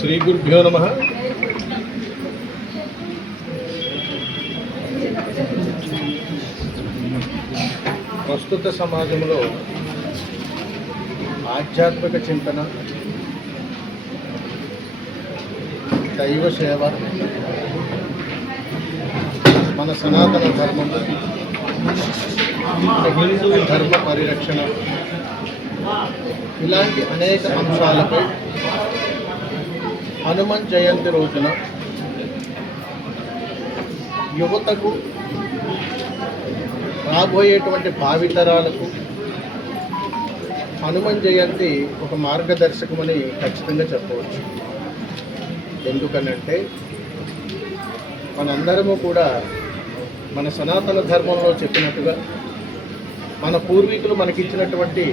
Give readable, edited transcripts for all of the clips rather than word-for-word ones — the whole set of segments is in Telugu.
శ్రీ గురుభ్యో నమః. ప్రస్తుత సమాజంలో ఆధ్యాత్మిక చింతన, దైవ సేవ, మన సనాతన ధర్మం, హిందూ ధర్మ పరిరక్షణ ఇలాంటి అనేక అంశాలపై హనుమాన్ జయంతి రోజున యువతకు, రాబోయేటువంటి భావితరాలకు హనుమాన్ జయంతి ఒక మార్గదర్శకమని ఖచ్చితంగా చెప్పవచ్చు. ఎందుకనంటే మనందరము కూడా మన సనాతన ధర్మంలో చెప్పినట్టుగా మన పూర్వీకులు మనకిచ్చినటువంటి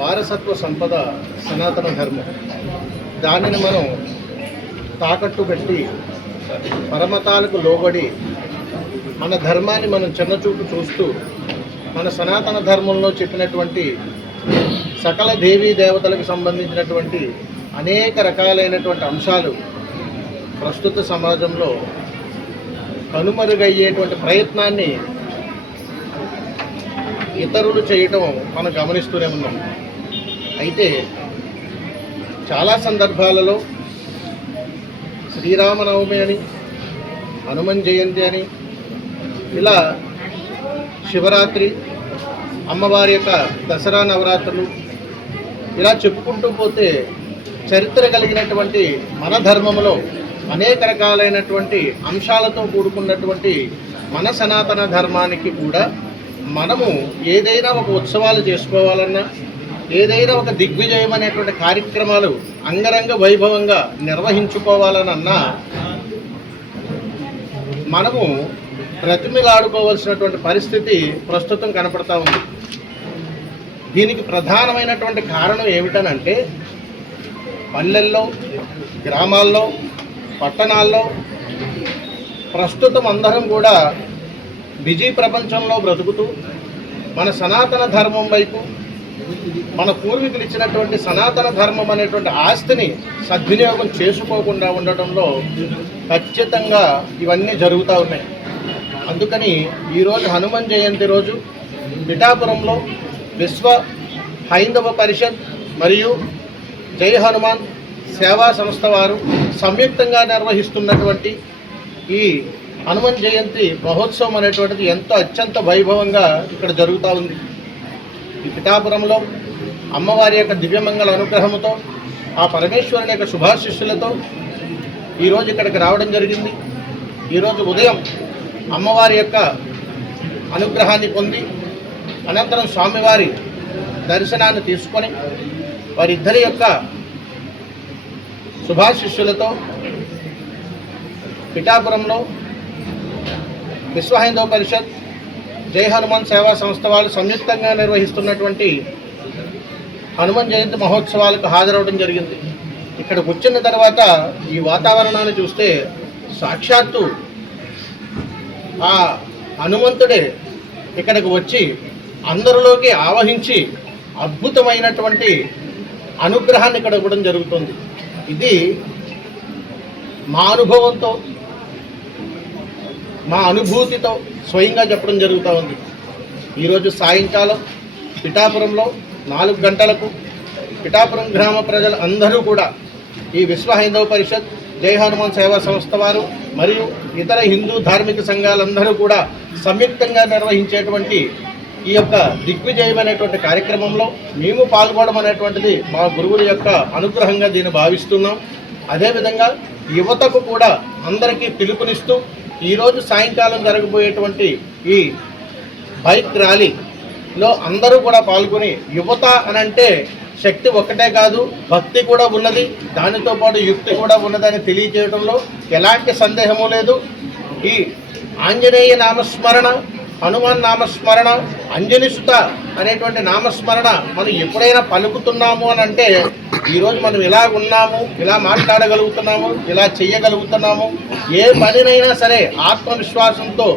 వారసత్వ సంపద సనాతన ధర్మం. దానిని మనం తాకట్టు పెట్టి పరమతాలకు లోబడి మన ధర్మాన్ని మనం చిన్నచూపు చూస్తూ మన సనాతన ధర్మంలో చెప్పినటువంటి సకల దేవీ దేవతలకు సంబంధించినటువంటి అనేక రకాలైనటువంటి అంశాలు ప్రస్తుత సమాజంలో కనుమరుగయ్యేటువంటి ప్రయత్నాన్ని ఇతరులు చేయటం మనం గమనిస్తూనే ఉన్నాం. అయితే చాలా సందర్భాలలో శ్రీరామనవమి అని, హనుమాన్ జయంతి అని, ఇలా శివరాత్రి, అమ్మవారి యొక్క దసరా నవరాత్రులు ఇలా చెప్పుకుంటూ పోతే చరిత్ర కలిగినటువంటి మన ధర్మంలో అనేక రకాలైనటువంటి అంశాలతో కూడుకున్నటువంటి మన సనాతన ధర్మానికి కూడా మనము ఏదైనా ఒక ఉత్సవాలు చేసుకోవాలన్నా, ఏదైనా ఒక దిగ్విజయం అనేటువంటి కార్యక్రమాలు అంగరంగ వైభవంగా నిర్వహించుకోవాలనన్నా మనము ప్రతిమలాడుకోవాల్సినటువంటి పరిస్థితి ప్రస్తుతం కనపడతా ఉంది. దీనికి ప్రధానమైనటువంటి కారణం ఏమిటనంటే పల్లెల్లో, గ్రామాల్లో, పట్టణాల్లో ప్రస్తుతం అందరం కూడా బిజీ ప్రపంచంలో బ్రతుకుతూ మన సనాతన ధర్మం వైపు, మన పూర్వీకులు ఇచ్చినటువంటి సనాతన ధర్మం అనేటువంటి ఆస్తిని సద్వినియోగం చేసుకోకుండా ఉండటంలో ఖచ్చితంగా ఇవన్నీ జరుగుతూ ఉన్నాయి. అందుకని ఈరోజు హనుమాన్ జయంతి రోజు పిఠాపురంలో విశ్వ హైందవ పరిషత్ మరియు జై హనుమాన్ సేవా సంస్థ వారు సంయుక్తంగా నిర్వహిస్తున్నటువంటి ఈ హనుమాన్ జయంతి మహోత్సవం అనేటువంటిది ఎంతో అత్యంత వైభవంగా ఇక్కడ జరుగుతూ ఉంది. ఈ పిఠాపురంలో అమ్మవారి యొక్క దివ్యమంగళ అనుగ్రహంతో, ఆ పరమేశ్వరుని యొక్క శుభాశిష్యులతో ఈరోజు ఇక్కడికి రావడం జరిగింది. ఈరోజు ఉదయం అమ్మవారి యొక్క అనుగ్రహాన్ని పొంది అనంతరం స్వామివారి దర్శనాన్ని తీసుకొని వారిద్దరి యొక్క శుభాశిష్యులతో పిఠాపురంలో విశ్వ హైందవ పరిషత్, జై హనుమాన్ సేవా సంస్థ వాళ్ళు సంయుక్తంగా నిర్వహిస్తున్నటువంటి హనుమాన్ జయంతి మహోత్సవాలకు హాజరవడం జరిగింది. ఇక్కడికి వచ్చిన తర్వాత ఈ వాతావరణాన్ని చూస్తే సాక్షాత్తు ఆ హనుమంతుడే ఇక్కడికి వచ్చి అందరిలోకి ఆవహించి అద్భుతమైనటువంటి అనుగ్రహాన్ని ఇక్కడ ఇవ్వడం జరుగుతుంది. ఇది మా అనుభవంతో, మా అనుభూతితో స్వయంగా చెప్పడం జరుగుతూ ఉంది. ఈరోజు సాయంకాలం పిఠాపురంలో 4 గంటలకు పిఠాపురం గ్రామ ప్రజలు అందరూ కూడా ఈ విశ్వ హైందవ పరిషత్, జై హనుమాన్ సేవా సంస్థ వారు మరియు ఇతర హిందూ ధార్మిక సంఘాలందరూ కూడా సంయుక్తంగా నిర్వహించేటువంటి ఈ యొక్క దిగ్విజయమైనటువంటి కార్యక్రమంలో మేము పాల్గొనడం అనేటువంటిది మా గురువుల యొక్క అనుగ్రహంగా దీన్ని భావిస్తున్నాం. అదేవిధంగా యువతకు కూడా అందరికీ పిలుపునిస్తూ ఈరోజు సాయంకాలం జరగబోయేటువంటి ఈ బైక్ ర్యాలీలో అందరూ కూడా పాల్గొని, యువత అనంటే శక్తి ఒక్కటే కాదు, భక్తి కూడా ఉన్నది, దానితో పాటు యుక్తి కూడా ఉన్నదని తెలియజేయడంలో ఎలాంటి సందేహము లేదు. ఈ ఆంజనేయ నామస్మరణ, హనుమాన్ నామస్మరణ, అంజనిసుత అనేటువంటి నామస్మరణ మనం ఎప్పుడైనా పలుకుతున్నాము అని అంటే ఈరోజు మనం ఇలా ఉన్నాము, ఇలా మాట్లాడగలుగుతున్నాము, ఇలా చెయ్యగలుగుతున్నాము, ఏ పనినైనా సరే ఆత్మవిశ్వాసంతో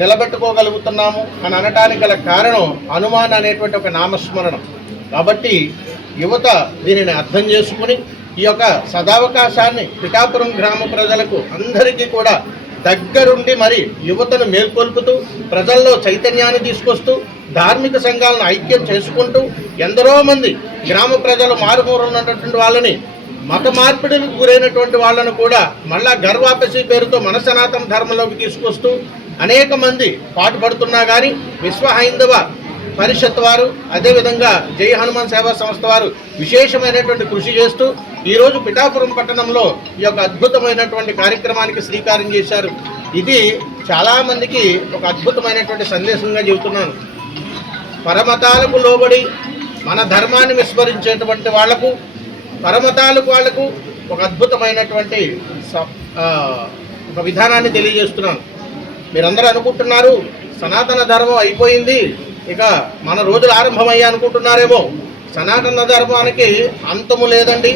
నిలబెట్టుకోగలుగుతున్నాము అని అనటానికి గల కారణం హనుమాన్ అనేటువంటి ఒక నామస్మరణం. కాబట్టి యువత దీనిని అర్థం చేసుకుని ఈ యొక్క సదావకాశాన్ని పిఠాపురం గ్రామ ప్రజలకు అందరికీ కూడా దగ్గరుండి మరి యువతను మేల్కొల్పుతూ ప్రజల్లో చైతన్యాన్ని తీసుకొస్తూ ధార్మిక సంఘాలను ఐక్యం చేసుకుంటూ ఎందరో మంది గ్రామ ప్రజలు మారుమూల ఉన్నటువంటి వాళ్ళని మత మార్పిడులకు గురైనటువంటి వాళ్ళను కూడా మళ్ళా గర్వాపసి పేరుతో మన సనాతన ధర్మంలోకి తీసుకొస్తూ అనేక మంది పాటుపడుతున్నా కానీ విశ్వ హైందవ పరిషత్ వారు అదేవిధంగా జై హనుమాన్ సేవా సంస్థ వారు విశేషమైనటువంటి కృషి చేస్తూ ఈరోజు పిఠాపురం పట్టణంలో ఈ యొక్క అద్భుతమైనటువంటి కార్యక్రమానికి శ్రీకారం చేశారు. ఇది చాలామందికి ఒక అద్భుతమైనటువంటి సందేశంగా చెబుతున్నాను. పరమతాలకు లోబడి మన ధర్మాన్ని విస్మరించేటువంటి వాళ్లకు వాళ్లకు ఒక అద్భుతమైనటువంటి ఒక విధానాన్ని తెలియజేస్తున్నాను. మీరందరూ అనుకుంటున్నారు సనాతన ధర్మం అయిపోయింది, ఇక మన రోజులు ఆరంభమయ్యా అనుకుంటున్నారేమో. సనాతన ధర్మానికి అంతము లేదండి.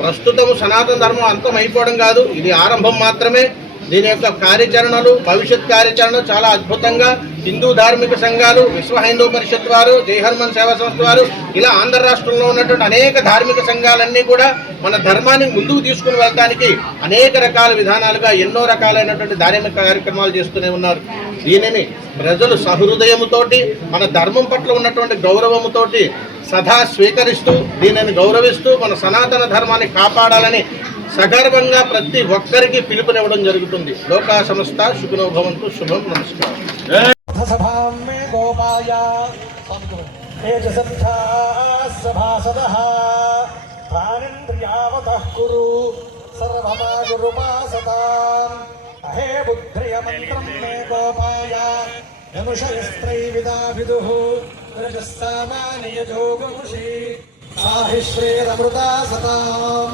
ప్రస్తుతము సనాతన ధర్మం అంతం అయిపోవడం కాదు, ఇది ఆరంభం మాత్రమే. దీని యొక్క కార్యాచరణలు, భవిష్యత్ కార్యాచరణ చాలా అద్భుతంగా హిందూ ధార్మిక సంఘాలు, విశ్వ హైందవ పరిషత్ వారు, జై హనుమాన్ సేవా సంస్థ వారు, ఇలా ఆంధ్ర రాష్ట్రంలో ఉన్నటువంటి అనేక ధార్మిక సంఘాలన్నీ కూడా మన ధర్మాన్ని ముందుకు తీసుకుని వెళ్ళడానికి అనేక రకాల విధానాలుగా ఎన్నో రకాలైనటువంటి ధార్మిక కార్యక్రమాలు చేస్తూనే ఉన్నారు. దీనిని ప్రజలు సహృదయముతోటి మన ధర్మం పట్ల ఉన్నటువంటి గౌరవముతోటి సదా స్వీకరిస్తూ దీనిని గౌరవిస్తూ మన సనాతన ధర్మాన్ని కాపాడాలని సగర్వంగా ప్రతి ఒక్కరికి పిలుపునివ్వడం జరుగుతుంది. లోకా సమస్త సుఖినో భవంతు. శుభం. నమస్కారం. శ్రీరమృతా సతాం.